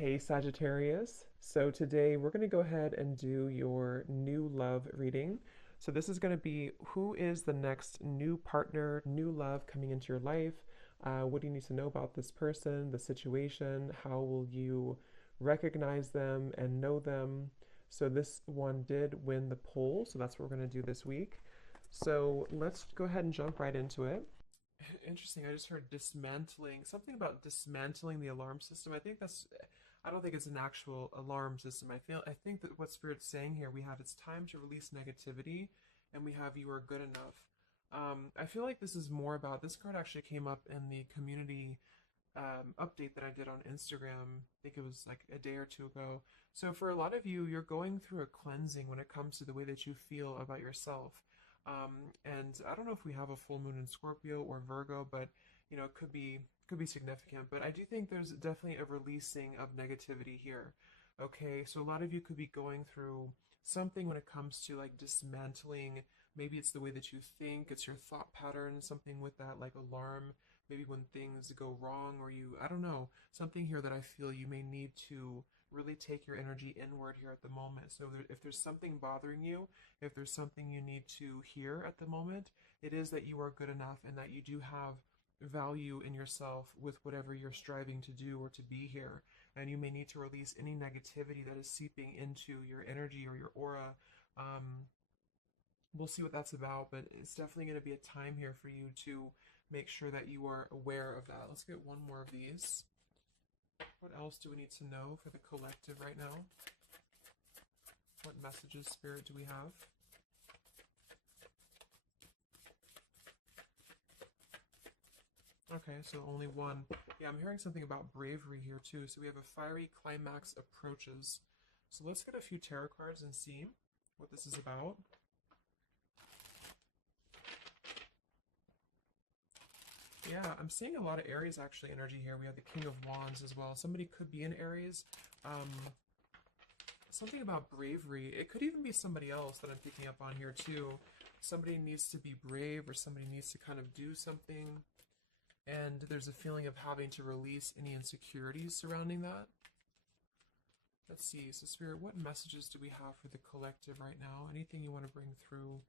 Hey Sagittarius. So today we're going to go ahead and do your new love reading. So this is going to be who is the next new partner, new love coming into your life? What do you need to know about this person, the situation? How will you recognize them and know them? So this one did win the poll, so that's what we're going to do this week. So let's go ahead and jump right into it. Interesting. I just heard dismantling, something about dismantling the alarm system. I don't think it's an actual alarm system. I think that what Spirit's saying here, we have it's time to release negativity, and we have you are good enough. I feel like this is more about, this card actually came up in the community update that I did on Instagram. I think it was like a day or two ago. So for a lot of you, you're going through a cleansing when it comes to the way that you feel about yourself. And I don't know if we have a full moon in Scorpio or Virgo, but it could be significant. But I do think there's definitely a releasing of negativity here. Okay, so a lot of you could be going through something when it comes to like dismantling. Maybe it's the way that you think, it's your thought pattern, something with that like alarm. Maybe when things go wrong, or I don't know, something here that I feel you may need to really take your energy inward here at the moment. So if there's something bothering you, if there's something you need to hear at the moment, it is that you are good enough and that you do have value in yourself with whatever you're striving to do or to be here. And you may need to release any negativity that is seeping into your energy or your aura. We'll see what that's about, but it's definitely going to be a time here for you to make sure that you are aware of that. Let's get one more of these. What else do we need to know for the collective right now? What messages, Spirit, do we have? Okay, so only one. Yeah, I'm hearing something about bravery here too. So we have a fiery climax approaches. So let's get a few tarot cards and see what this is about. Yeah, I'm seeing a lot of Aries actually energy here. We have the King of Wands as well. Somebody could be in Aries. Something about bravery. It could even be somebody else that I'm picking up on here too. Somebody needs to be brave, or somebody needs to kind of do something. And there's a feeling of having to release any insecurities surrounding that. Let's see. So Spirit, what messages do we have for the collective right now? Anything you want to bring through?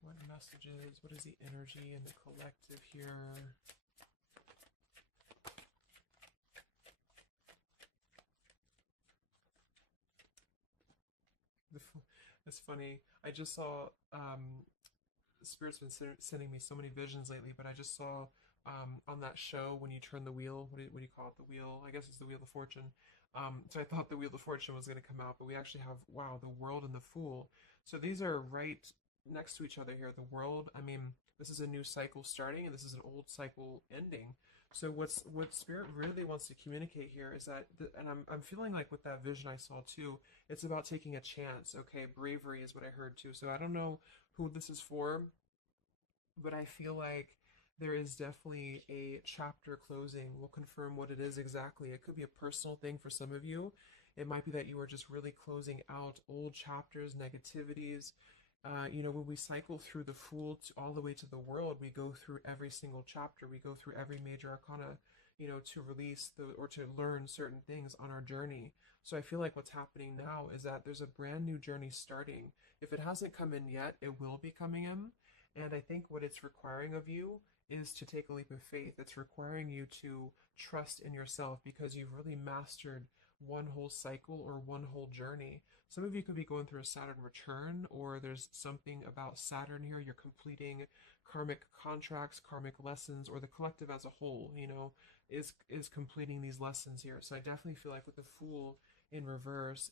What messages? What is the energy in the collective here? It's funny. I just saw Spirit's been sending me so many visions lately, but I just saw on that show when you turn the wheel. What do you call it? The wheel. I guess it's the Wheel of Fortune. So I thought the Wheel of Fortune was going to come out, but we actually have, wow, the World and the Fool. So these are right next to each other here. The World. I mean, this is a new cycle starting, and this is an old cycle ending. So what Spirit really wants to communicate here is that, and I'm feeling like with that vision I saw too, it's about taking a chance. Okay, bravery is what I heard too. So I don't know who this is for, but I feel like there is definitely a chapter closing. We'll confirm what it is exactly. It could be a personal thing for some of you. It might be that you are just really closing out old chapters, negativities. When we cycle through the Fool all the way to the World, we go through every single chapter. We go through every major arcana, to release or to learn certain things on our journey. So I feel like what's happening now is that there's a brand new journey starting. If it hasn't come in yet, it will be coming in. And I think what it's requiring of you is to take a leap of faith. It's requiring you to trust in yourself because you've really mastered one whole cycle or one whole journey. Some of you could be going through a Saturn return, or there's something about Saturn here. You're completing karmic contracts, karmic lessons, or the collective as a whole, is completing these lessons here. So I definitely feel like with the Fool in reverse,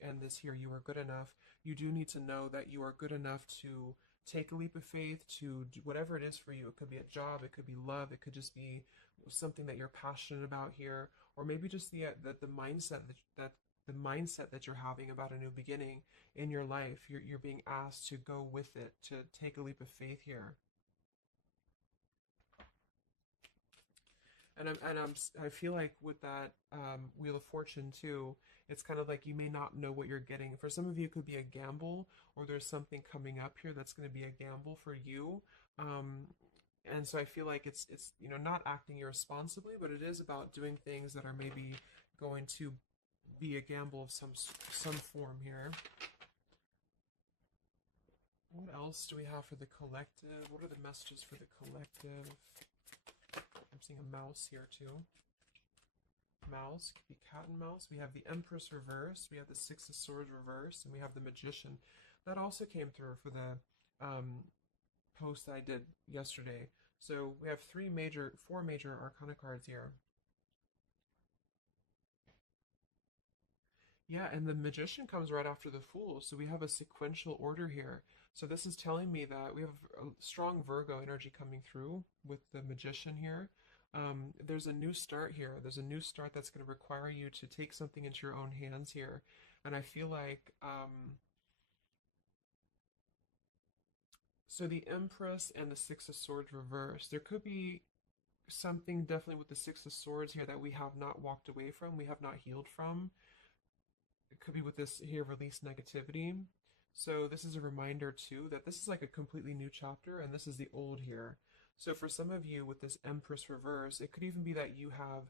and this here, you are good enough. You do need to know that you are good enough to take a leap of faith, to do whatever it is for you. It could be a job, it could be love, it could just be something that you're passionate about here, or maybe just the mindset that the mindset that you're having about a new beginning in your life. You're being asked to go with it, to take a leap of faith here. I feel like with that Wheel of Fortune too, it's kind of like you may not know what you're getting. For some of you, it could be a gamble, or there's something coming up here that's going to be a gamble for you. Um, And so I feel like it's not acting irresponsibly, but it is about doing things that are maybe going to be a gamble of some form here. What else do we have for the collective? What are the messages for the collective? I'm seeing a mouse here too. Mouse, could be cat and mouse. We have the Empress reverse, we have the Six of Swords reverse, and we have the Magician. That also came through for the post that I did yesterday. So we have four major Arcana cards here. Yeah, and the Magician comes right after the Fool, so we have a sequential order here. So this is telling me that we have a strong Virgo energy coming through with the Magician here. There's a new start here. There's a new start that's going to require you to take something into your own hands here. And I feel like, so the Empress and the Six of Swords reverse, there could be something definitely with the Six of Swords here that we have not walked away from, we have not healed from. It could be with this here, release negativity. So this is a reminder too that this is like a completely new chapter, and this is the old here. So for some of you with this Empress reverse, it could even be that you have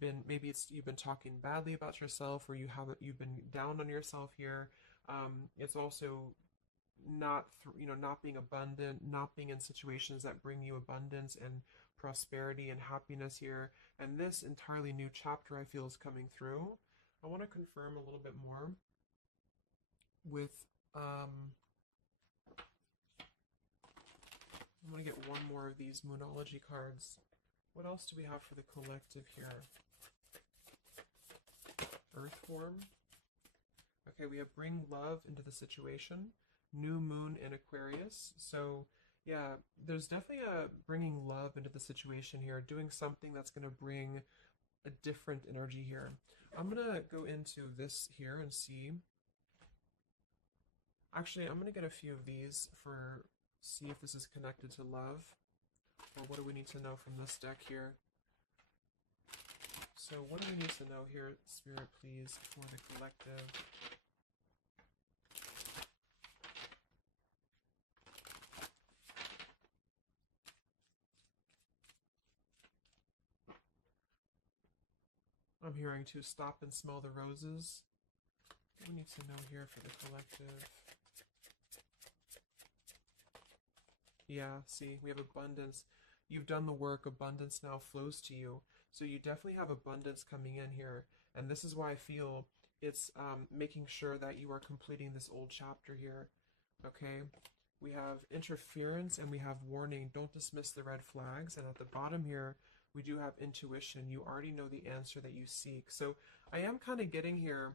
been, maybe you've been talking badly about yourself, or you've been down on yourself here. It's also not not being abundant, not being in situations that bring you abundance and prosperity and happiness here. And this entirely new chapter I feel is coming through. I want to confirm a little bit more with I'm going to get one more of these Moonology cards. What else do we have for the collective here? Earthworm. Okay, we have bring love into the situation. New moon in Aquarius. So yeah, there's definitely a bringing love into the situation here, doing something that's going to bring a different energy here. I'm going to go into this here and see. Actually, I'm going to get a few of these see if this is connected to love, or what do we need to know from this deck here. So what do we need to know here, Spirit, please, for the collective? I'm hearing to stop and smell the roses. What do we need to know here for the collective? Yeah, see, we have abundance. You've done the work. Abundance now flows to you. So you definitely have abundance coming in here. And this is why I feel it's making sure that you are completing this old chapter here. Okay? We have interference and we have warning. Don't dismiss the red flags. And at the bottom here, we do have intuition. You already know the answer that you seek. So I am kind of getting here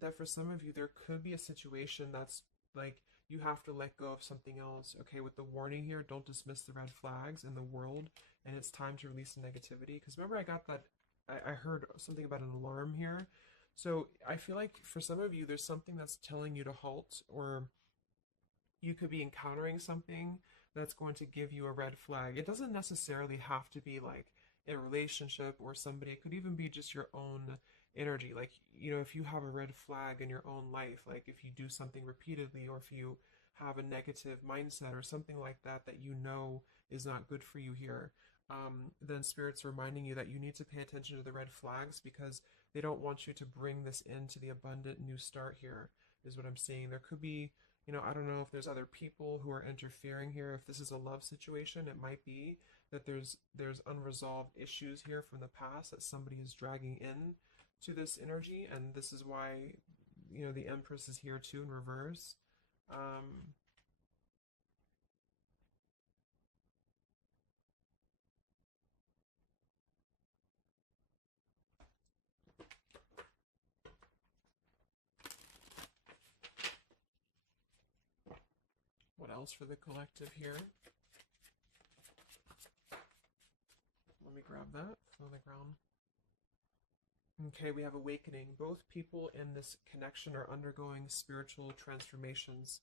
that for some of you, there could be a situation that's like you have to let go of something else. Okay, with the warning here, don't dismiss the red flags in the world, and it's time to release the negativity. Because remember, I got that, I heard something about an alarm here. So I feel like for some of you, there's something that's telling you to halt, or you could be encountering something that's going to give you a red flag. It doesn't necessarily have to be like a relationship or somebody. It could even be just your own energy. Like, if you have a red flag in your own life, like if you do something repeatedly, or if you have a negative mindset or something like that that is not good for you here, then Spirit's reminding you that you need to pay attention to the red flags, because they don't want you to bring this into the abundant new start here, is what I'm saying. There could be, I don't know if there's other people who are interfering here. If this is a love situation, it might be that there's unresolved issues here from the past that somebody is dragging in to this energy, and this is why the Empress is here too in reverse. What else for the collective here? Let me grab that on the ground. Okay, we have awakening. Both people in this connection are undergoing spiritual transformations.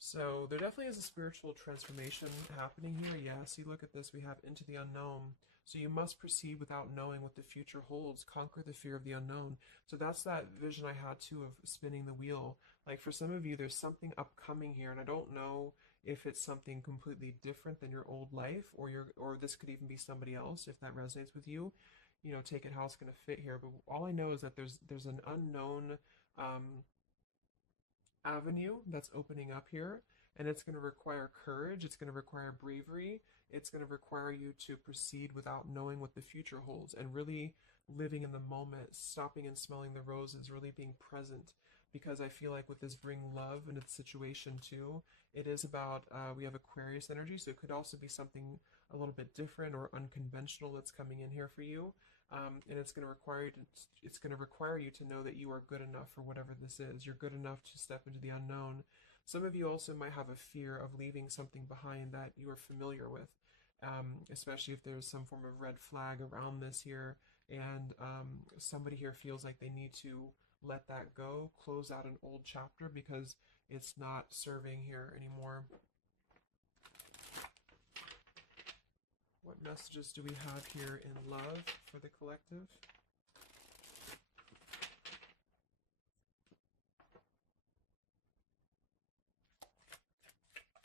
So there definitely is a spiritual transformation happening here. Yeah, see, look at this. We have into the unknown. So you must proceed without knowing what the future holds. Conquer the fear of the unknown. So that's that vision I had too of spinning the wheel. Like for some of you, there's something upcoming here, and I don't know if it's something completely different than your old life, or this could even be somebody else if that resonates with you. Take it how it's going to fit here. But all I know is that there's an unknown um, avenue that's opening up here, and it's going to require courage, it's going to require bravery, it's going to require you to proceed without knowing what the future holds, and really living in the moment, stopping and smelling the roses, really being present. Because I feel like with this bring love into the situation too, it is about, we have Aquarius energy, so it could also be something a little bit different or unconventional that's coming in here for you. And it's going to require you to know that you are good enough for whatever this is. You're good enough to step into the unknown. Some of you also might have a fear of leaving something behind that you are familiar with, especially if there's some form of red flag around this here, and somebody here feels like they need to let that go, close out an old chapter because it's not serving here anymore. What messages do we have here in love for the collective?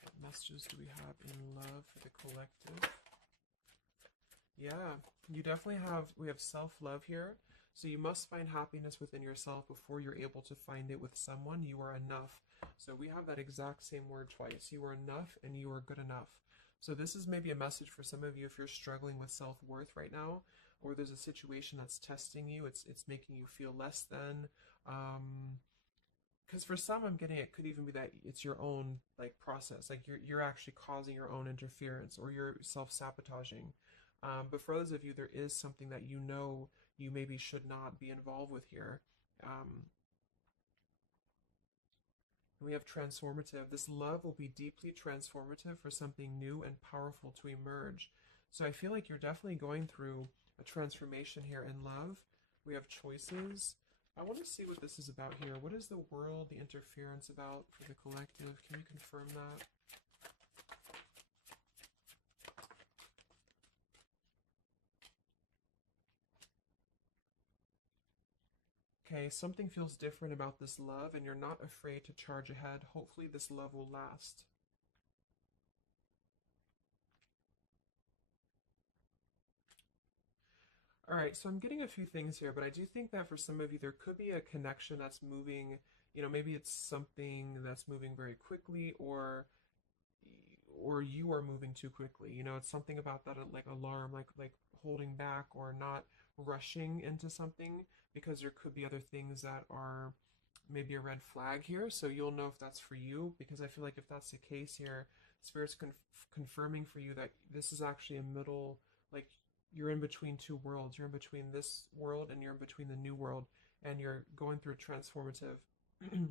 What messages do we have in love for the collective? Yeah, we have self-love here. So you must find happiness within yourself before you're able to find it with someone. You are enough. So we have that exact same word twice. You are enough and you are good enough. So this is maybe a message for some of you if you're struggling with self-worth right now, or there's a situation that's testing you, it's making you feel less than. Because for some, I'm getting it could even be that it's your own like process, like you're actually causing your own interference, or you're self-sabotaging. But for others of you, there is something that you maybe should not be involved with here. We have transformative. This love will be deeply transformative for something new and powerful to emerge. So I feel like you're definitely going through a transformation here in love. We have choices. I want to see what this is about here. What is the world, the interference about for the collective? Can you confirm that? Okay, something feels different about this love, and you're not afraid to charge ahead. Hopefully this love will last. All right, so I'm getting a few things here, but I do think that for some of you, there could be a connection that's moving, maybe it's something that's moving very quickly, or you are moving too quickly. It's something about that like alarm, like holding back or not rushing into something, because there could be other things that are maybe a red flag here. So you'll know if that's for you, because I feel like if that's the case here, Spirit's confirming for you that this is actually a middle, like you're in between two worlds. You're in between this world and you're in between the new world, and you're going through a transformative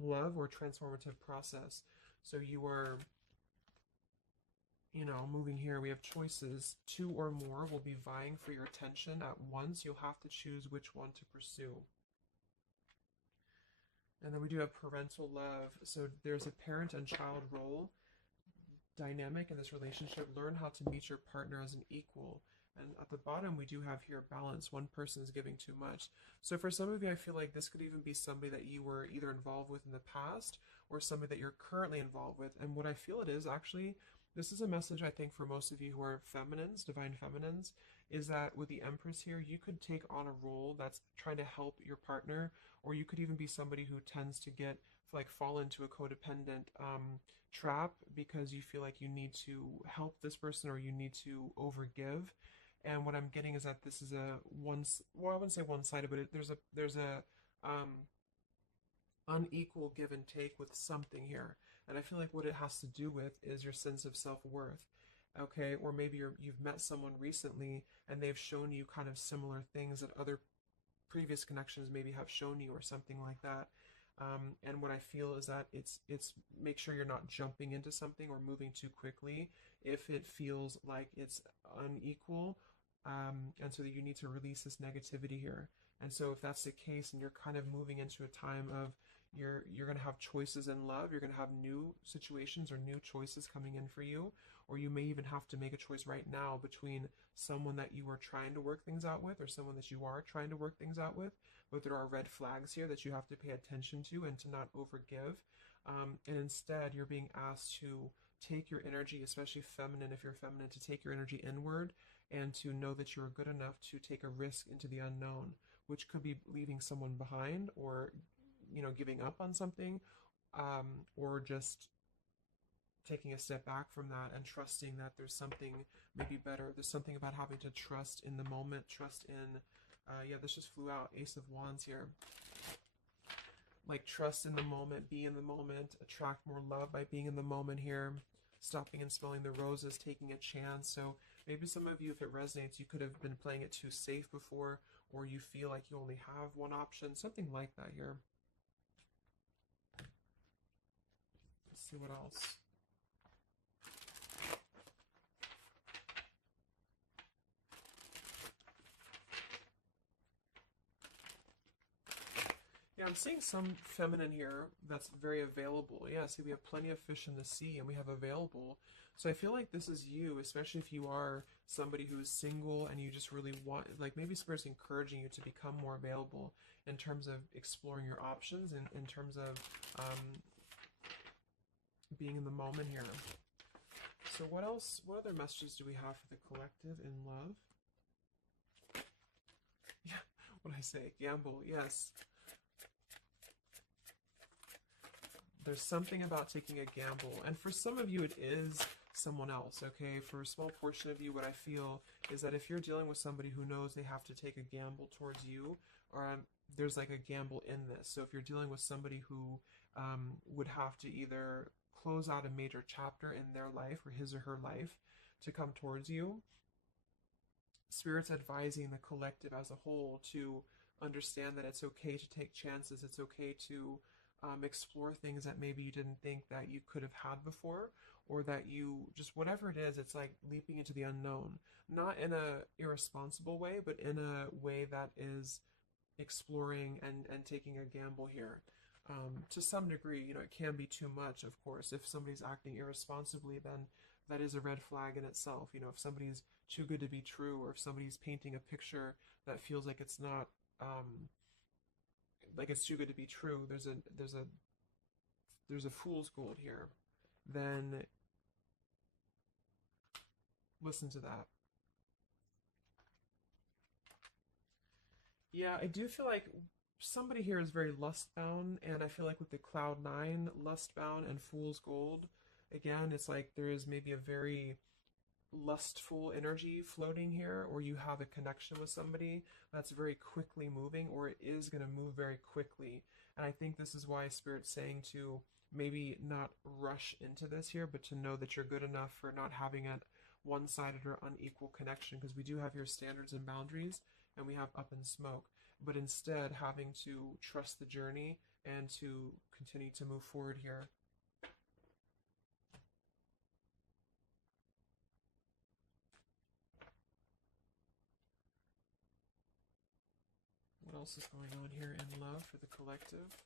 love or transformative process. So you are, moving here. We have choices. Two or more will be vying for your attention at once. You'll have to choose which one to pursue. And then we do have parental love. So there's a parent and child role dynamic in this relationship. Learn how to meet your partner as an equal. And at the bottom, we do have here balance. One person is giving too much. So for some of you, I feel like this could even be somebody that you were either involved with in the past or somebody that you're currently involved with. And what I feel it is actually, this is a message I think for most of you who are feminines, divine feminines, is that with the Empress here, you could take on a role that's trying to help your partner, or you could even be somebody who tends to fall into a codependent trap because you feel like you need to help this person or you need to overgive. And what I'm getting is that this is I wouldn't say one-sided, but there's a unequal give and take with something here. And I feel like what it has to do with is your sense of self-worth. Okay, or maybe you've met someone recently and they've shown you kind of similar things that other previous connections maybe have shown you, or something like that. And what I feel is that it's make sure you're not jumping into something or moving too quickly if it feels like it's unequal, and so that you need to release this negativity here. And so if that's the case and you're kind of moving into a time of you're going to have choices in love, you're going to have new situations or new choices coming in for you, or you may even have to make a choice right now between someone that you are trying to work things out with or someone that you are trying to work things out with. But there are red flags here that you have to pay attention to and to not overgive. And instead, you're being asked to take your energy, especially feminine, if you're feminine, to take your energy inward and to know that you're good enough to take a risk into the unknown, which could be leaving someone behind, or giving up on something, or just taking a step back from that and trusting that there's something maybe better. There's something about having to trust in the moment, trust in, yeah, this just flew out, Ace of Wands here. Like, trust in the moment, be in the moment, attract more love by being in the moment here, stopping and smelling the roses, taking a chance. So maybe some of you, if it resonates, you could have been playing it too safe before, or you feel like you only have one option, something like that here. Let's see what else. Yeah, I'm seeing some feminine here that's very available. Yeah, see, we have plenty of fish in the sea, and we have available. So I feel like this is you, especially if you are somebody who is single and you just really want, like, maybe Spirit's encouraging you to become more available in terms of exploring your options, and in terms of being in the moment here. So what else, what other messages do we have for the collective in love? Yeah, what did I say? Gamble, yes. There's something about taking a gamble, and for some of you it is someone else, okay? For a small portion of you, what I feel is that if you're dealing with somebody who knows they have to take a gamble towards you, or there's like a gamble in this. So if you're dealing with somebody who would have to either close out a major chapter in their life or his or her life to come towards you, Spirit's advising the collective as a whole to understand that it's okay to take chances. It's okay to explore things that maybe you didn't think that you could have had before, or that you just, whatever it is, it's like leaping into the unknown, not in a irresponsible way, but in a way that is exploring and taking a gamble here. To some degree, it can be too much, of course. If somebody's acting irresponsibly, then that is a red flag in itself. If somebody's too good to be true, or if somebody's painting a picture that feels like it's not, like it's too good to be true, there's a fool's gold here, then listen to that. Yeah, I do feel like somebody here is very lust-bound, and I feel like with the Cloud 9, lust-bound, and Fool's Gold, again, it's like there is maybe a very lustful energy floating here, or you have a connection with somebody that's very quickly moving, or it is going to move very quickly. And I think this is why Spirit's saying to maybe not rush into this here, but to know that you're good enough for not having a one-sided or unequal connection, because we do have your standards and boundaries, and we have up and smoke, but instead having to trust the journey and to continue to move forward here. What else is going on here in love for the collective?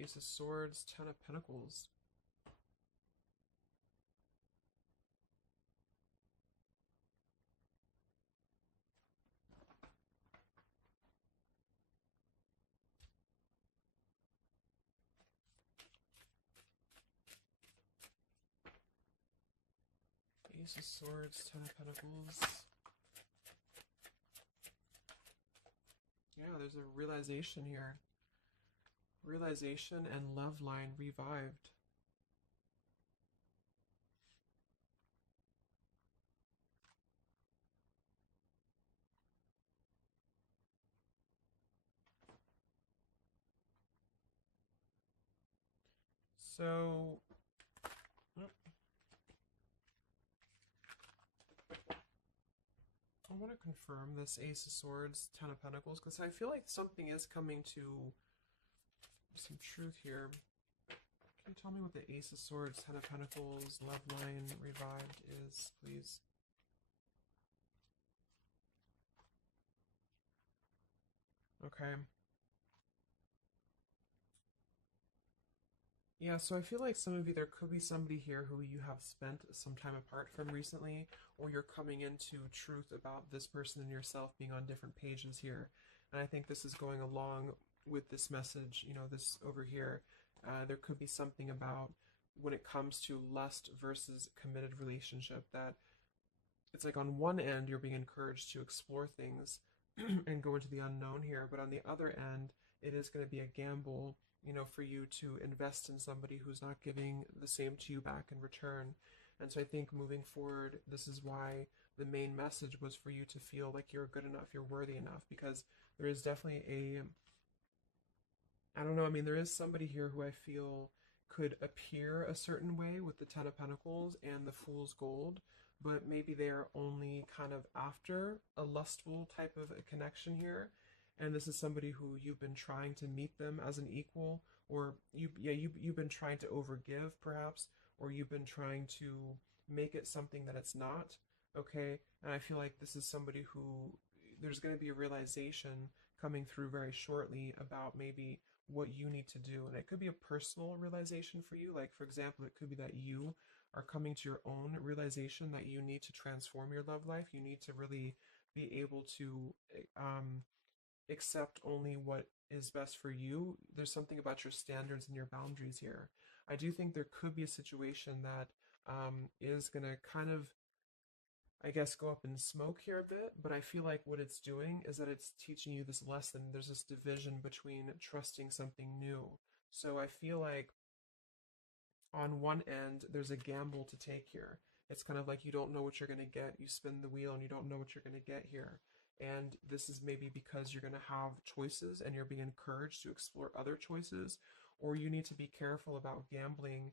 Ace of Swords, Ten of Pentacles. Ace of Swords, Ten of Pentacles. Yeah, there's a realization here. Realization and love line revived. So, I want to confirm this Ace of Swords, Ten of Pentacles, because I feel like something is coming to some truth here. Can you tell me what the Ace of Swords, Ten of Pentacles, love line revived is, please? Okay. Yeah, so I feel like some of you, there could be somebody here who you have spent some time apart from recently, or you're coming into truth about this person and yourself being on different pages here. And I think this is going along with this message, this over here. There could be something about when it comes to lust versus committed relationship that it's like on one end you're being encouraged to explore things and go into the unknown here, but on the other end it is going to be a gamble, for you to invest in somebody who's not giving the same to you back in return. And so I think moving forward, this is why the main message was for you to feel like you're good enough, you're worthy enough, because there is definitely I don't know, I mean, there is somebody here who I feel could appear a certain way with the Ten of Pentacles and the Fool's Gold, but maybe they are only kind of after a lustful type of a connection here. And this is somebody who you've been trying to meet them as an equal, or you've been trying to overgive perhaps, or you've been trying to make it something that it's not. Okay, and I feel like this is somebody who there's going to be a realization coming through very shortly about maybe what you need to do. And it could be a personal realization for you. Like, for example, it could be that you are coming to your own realization that you need to transform your love life. You need to really be able to um, accept only what is best for you. There's something about your standards and your boundaries here. I do think there could be a situation that is going to kind of, I guess, go up in smoke here a bit, but I feel like what it's doing is that it's teaching you this lesson. There's this division between trusting something new. So I feel like on one end, there's a gamble to take here. It's kind of like you don't know what you're going to get. You spin the wheel and you don't know what you're going to get here. And this is maybe because you're going to have choices and you're being encouraged to explore other choices, or you need to be careful about gambling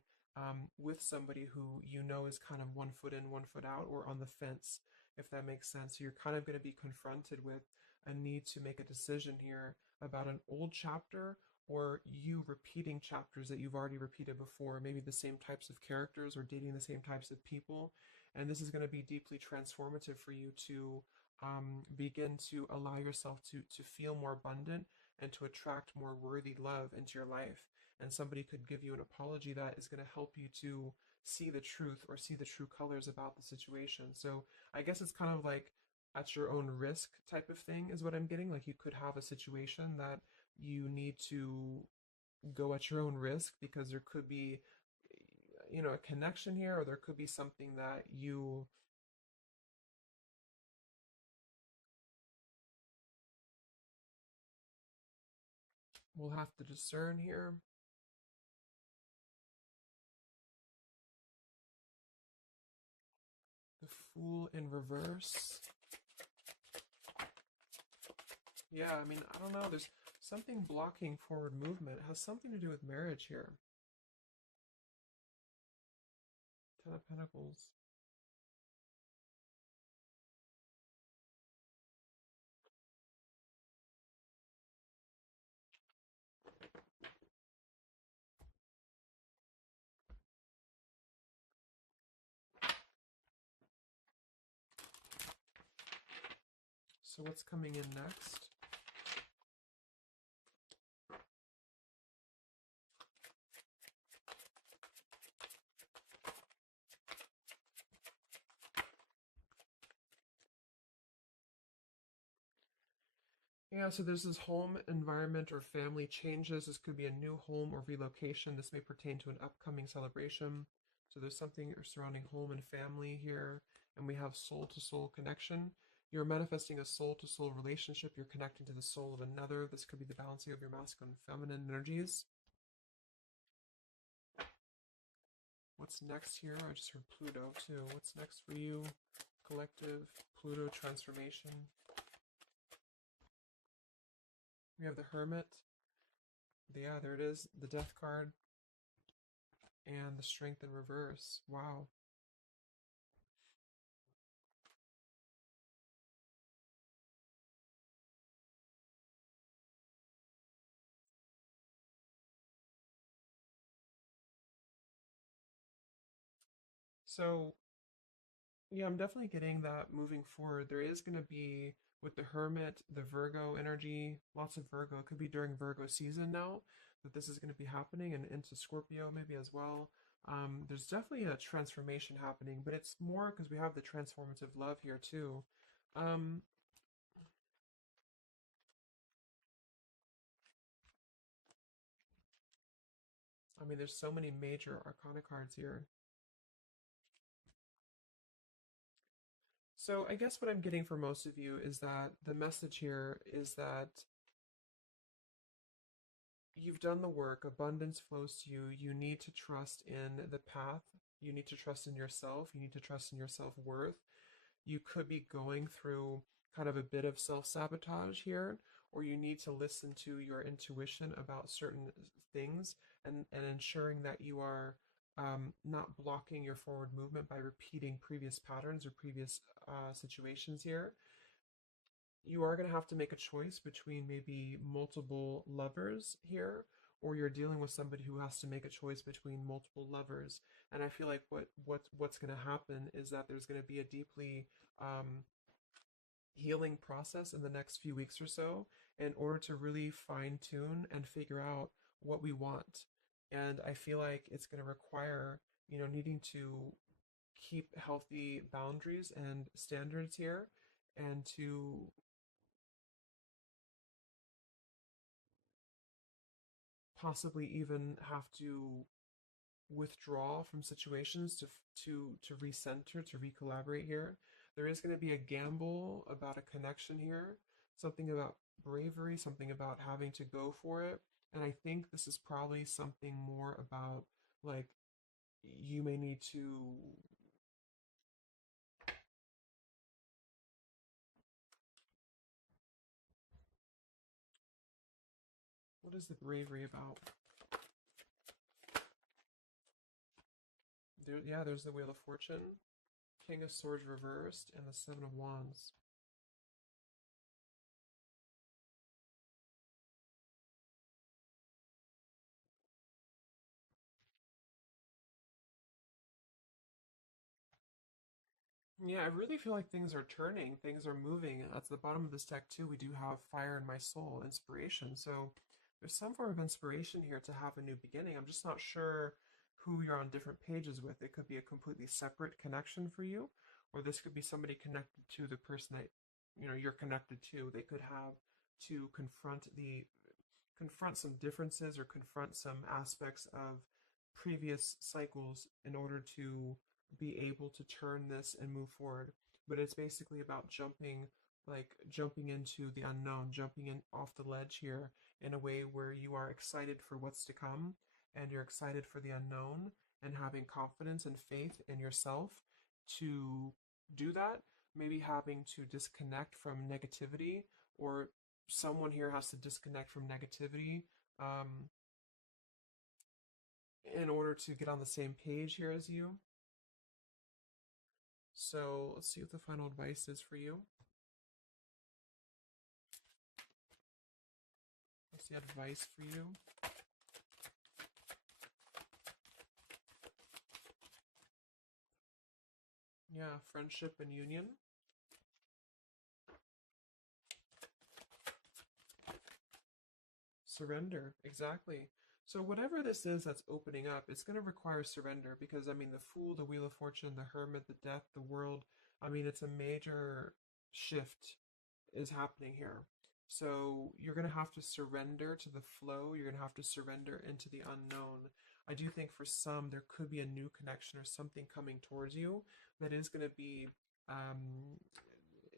with somebody who you know is kind of 1 foot in, 1 foot out, or on the fence, if that makes sense. So you're kind of going to be confronted with a need to make a decision here about an old chapter or you repeating chapters that you've already repeated before, maybe the same types of characters or dating the same types of people. And this is going to be deeply transformative for you to begin to allow yourself to feel more abundant and to attract more worthy love into your life. And somebody could give you an apology that is going to help you to see the truth or see the true colors about the situation. So I guess it's kind of like at your own risk type of thing is what I'm getting. Like you could have a situation that you need to go at your own risk because there could be a connection here, or there could be something that you will have to discern here. The Fool in reverse. Yeah, I mean, I don't know, there's something blocking forward movement. It has something to do with marriage here. Ten of Pentacles. So what's coming in next? Yeah, so there's this home environment or family changes. This could be a new home or relocation. This may pertain to an upcoming celebration. So there's something surrounding home and family here. And we have soul to soul connection. You're manifesting a soul to soul relationship. You're connecting to the soul of another. This could be the balancing of your masculine and feminine energies. What's next here? I just heard Pluto too. What's next for you? Collective, Pluto transformation. We have the Hermit. Yeah, there it is. The Death card. And the Strength in reverse. Wow. So, yeah, I'm definitely getting that moving forward. There is going to be, with the Hermit, the Virgo energy, lots of Virgo. It could be during Virgo season now that this is going to be happening and into Scorpio maybe as well. There's definitely a transformation happening, but it's more because we have the transformative love here too. Um, I mean, there's so many major arcana cards here. So I guess what I'm getting for most of you is that the message here is that you've done the work, abundance flows to you. You need to trust in the path. You need to trust in yourself. You need to trust in your self-worth. You could be going through kind of a bit of self-sabotage here, or you need to listen to your intuition about certain things and ensuring that you are not blocking your forward movement by repeating previous patterns or previous situations here. You are going to have to make a choice between maybe multiple lovers here, or you're dealing with somebody who has to make a choice between multiple lovers. And I feel like what's going to happen is that there's going to be a deeply healing process in the next few weeks or so in order to really fine tune and figure out what we want. And I feel like it's going to require, needing to keep healthy boundaries and standards here and to possibly even have to withdraw from situations to recenter, to recollaborate here. There is going to be a gamble about a connection here, something about bravery, something about having to go for it. And I think this is probably something more about like you may need to, what is the bravery about? There, yeah, there's the Wheel of Fortune, King of Swords reversed, and the Seven of Wands. Yeah, I really feel like things are turning, things are moving. At the bottom of this deck too, we do have Fire in My Soul, inspiration. So there's some form of inspiration here to have a new beginning. I'm just not sure who you're on different pages with. It could be a completely separate connection for you, or this could be somebody connected to the person that you're connected to. They could have to confront some differences or confront some aspects of previous cycles in order to be able to turn this and move forward. But it's basically about jumping into the unknown, jumping in off the ledge here in a way where you are excited for what's to come and you're excited for the unknown and having confidence and faith in yourself to do that. Maybe having to disconnect from negativity, or someone here has to disconnect from negativity um, in order to get on the same page here as you. So let's see what the final advice is for you. What's the advice for you? Yeah, friendship and union. Surrender, exactly. So whatever this is that's opening up, it's going to require surrender because, I mean, the Fool, the Wheel of Fortune, the Hermit, the Death, the World, I mean, it's a major shift is happening here. So you're going to have to surrender to the flow. You're going to have to surrender into the unknown. I do think for some, there could be a new connection or something coming towards you that is going to be um,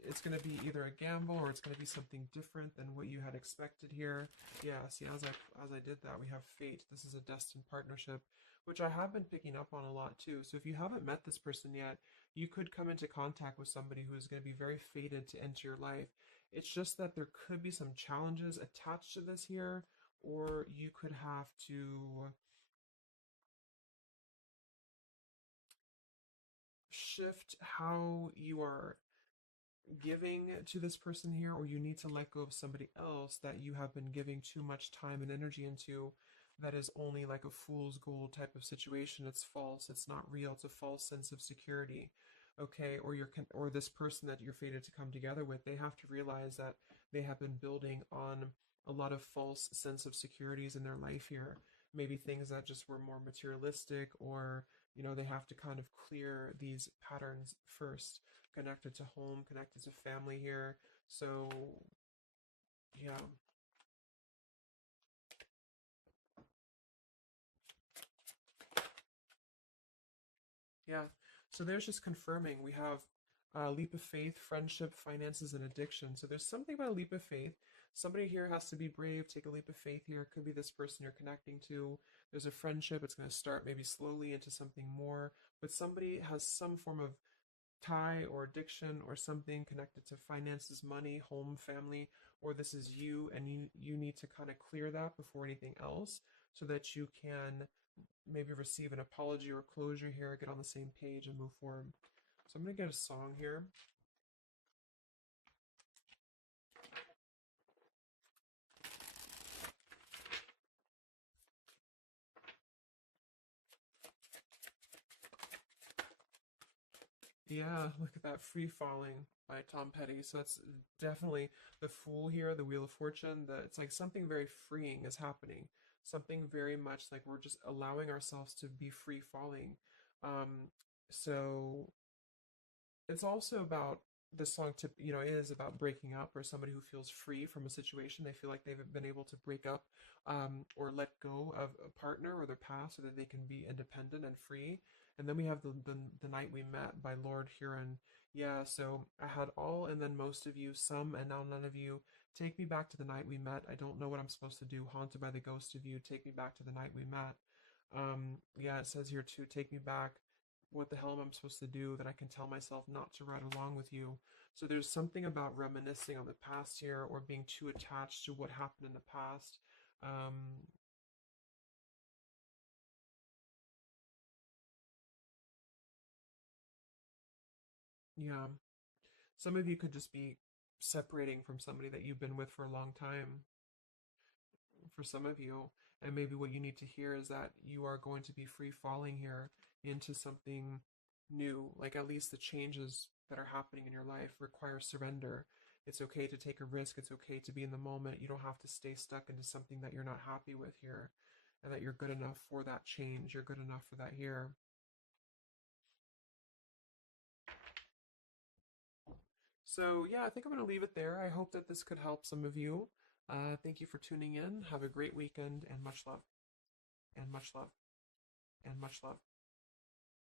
it's going to be either a gamble or it's going to be something different than what you had expected here. Yeah, see, as I did that, we have fate. This is a destined partnership, which I have been picking up on a lot too. So if you haven't met this person yet, you could come into contact with somebody who is going to be very fated to enter your life. It's just that there could be some challenges attached to this here, or you could have to shift how you are giving to this person here, or you need to let go of somebody else that you have been giving too much time and energy into, that is only like a fool's gold type of situation. It's false, it's not real, it's a false sense of security. Okay, or this person that you're fated to come together with, they have to realize that they have been building on a lot of false sense of securities in their life here, maybe things that just were more materialistic, or they have to kind of clear these patterns first, connected to home, connected to family here. So, yeah. Yeah. So there's just confirming we have leap of faith, friendship, finances, and addiction. So there's something about a leap of faith. Somebody here has to be brave, take a leap of faith here. It could be this person you're connecting to. There's a friendship. It's going to start maybe slowly into something more, but somebody has some form of tie or addiction or something connected to finances, money, home, family, or this is you and you need to kind of clear that before anything else so that you can maybe receive an apology or closure here, get on the same page and move forward. So I'm going to get a song here. Yeah, look at that, Free Falling by Tom Petty. So that's definitely the Fool here, the Wheel of Fortune. That it's like something very freeing is happening. Something very much like we're just allowing ourselves to be free falling. Um, so it's also about this song to is about breaking up or somebody who feels free from a situation. They feel like they've been able to break up or let go of a partner or their past so that they can be independent and free. And then we have the night we met by Lord Huron. Yeah, so I had all and then most of you, some and now none of you. Take me back to the night we met. I don't know what I'm supposed to do. Haunted by the ghost of you. Take me back to the night we met. Yeah, it says here too, take me back. What the hell am I supposed to do that I can tell myself not to ride along with you? So there's something about reminiscing on the past here or being too attached to what happened in the past. Um, yeah, some of you could just be separating from somebody that you've been with for a long time for some of you. And maybe what you need to hear is that you are going to be free falling here into something new. Like at least the changes that are happening in your life require surrender. It's okay to take a risk. It's okay to be in the moment. You don't have to stay stuck into something that you're not happy with here and that you're good enough for that change. You're good enough for that here. So, yeah, I think I'm going to leave it there. I hope that this could help some of you. Thank you for tuning in. Have a great weekend and much love, and much love, and much love.